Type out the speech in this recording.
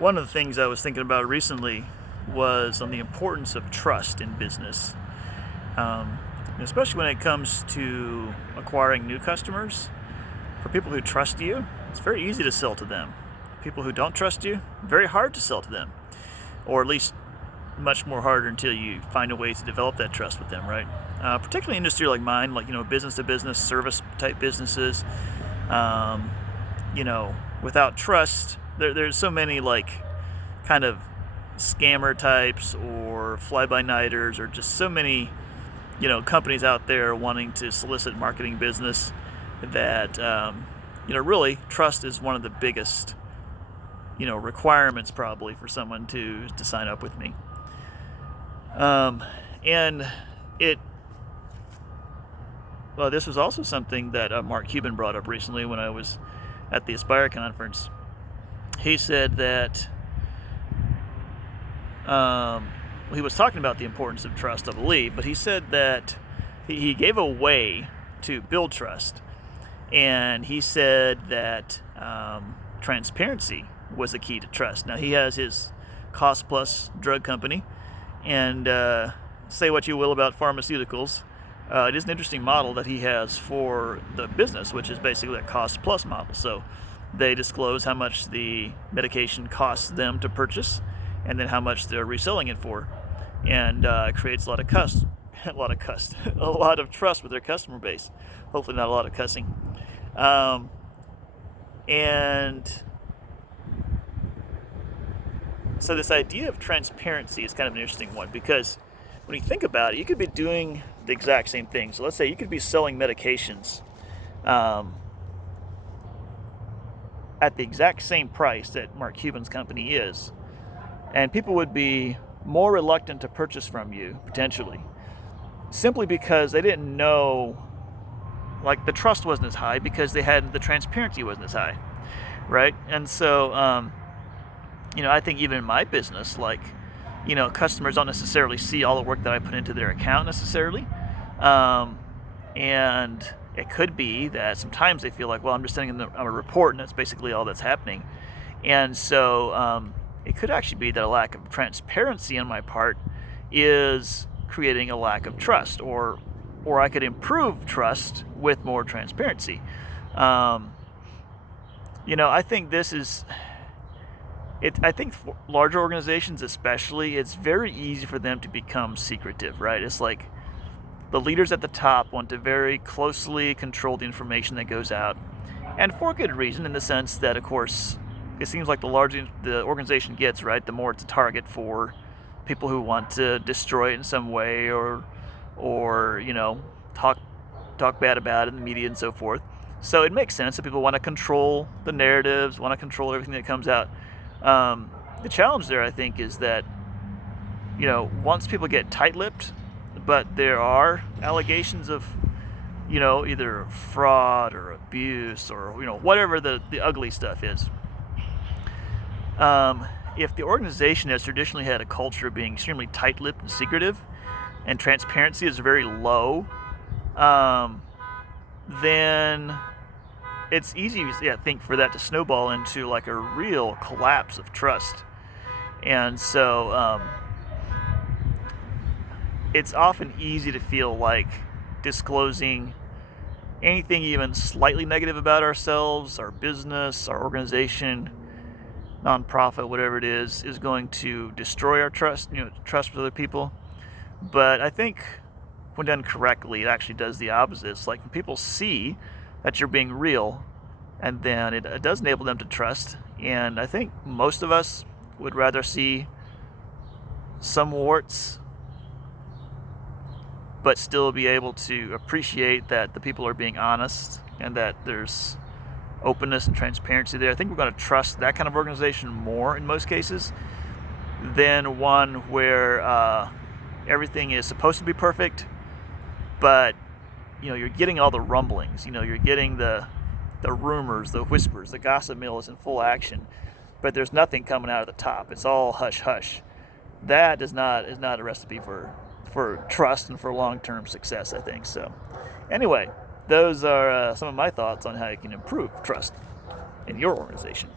One of the things I was thinking about recently was on the importance of trust in business, um, especially when it comes to acquiring new customers. For people who trust you, it's very easy to sell to them. People who don't trust you, very hard to sell to them, or at least much more harder until you find a way to develop that trust with them, right? Particularly in industry like mine, like business to business, service type businesses. Um, Without trust, there's so many like kind of scammer types or fly by nighters, or just so many companies out there wanting to solicit marketing business that really trust is one of the biggest requirements probably for someone to sign up with me. And it well, this was also something that Mark Cuban brought up recently when I was at the Aspire conference. He said that he was talking about the importance of trust, I believe, but he said that he gave a way to build trust, and he said that transparency was the key to trust. Now, he has his cost plus drug company, and say what you will about pharmaceuticals, it is an interesting model that he has for the business, which is basically a cost plus model. So they disclose how much the medication costs them to purchase, and then how much they're reselling it for, and it creates a lot of a lot of trust with their customer base. Hopefully, not a lot of cussing. And so this idea of transparency is kind of an interesting one, because when you think about it, you could be doing the exact same thing. So let's say you could be selling medications at the exact same price that Mark Cuban's company is, and people would be more reluctant to purchase from you, potentially, simply because they didn't know, like, the trust wasn't as high, because the transparency wasn't as high, right? And so, I think even in my business, like, customers don't necessarily see all the work that I put into their account necessarily. And it could be that sometimes they feel like, well, I'm just sending them a report, and that's basically all that's happening. And so it could actually be that a lack of transparency on my part is creating a lack of trust, or I could improve trust with more transparency. I think this is I think for larger organizations especially, it's very easy for them to become secretive, right? It's like the leaders at the top want to very closely control the information that goes out, and for good reason, in the sense that, of course, it seems like the larger the organization gets, right, the more it's a target for people who want to destroy it in some way, or talk bad about it in the media and so forth. So it makes sense that people want to control the narratives, want to control everything that comes out. The challenge there, I think, is that once people get tight-lipped, but there are allegations of either fraud or abuse, or whatever the ugly stuff is. If the organization has traditionally had a culture of being extremely tight-lipped and secretive, and transparency is very low, then it's easy, I think, for that to snowball into like a real collapse of trust. And so it's often easy to feel like disclosing anything even slightly negative about ourselves, our business, our organization, nonprofit, whatever it is going to destroy our trust, trust with other people. But I think when done correctly, it actually does the opposite. It's like when people see that you're being real, and then it does enable them to trust. And I think most of us would rather see some warts, but still be able to appreciate that the people are being honest, and that there's openness and transparency there. I think we're going to trust that kind of organization more in most cases than one where everything is supposed to be perfect, but you're getting all the rumblings, you're getting the rumors, the whispers, the gossip mill is in full action, but there's nothing coming out of the top. It's all hush hush. That is not a recipe for trust and for long-term success, I think. So anyway, those are some of my thoughts on how you can improve trust in your organization.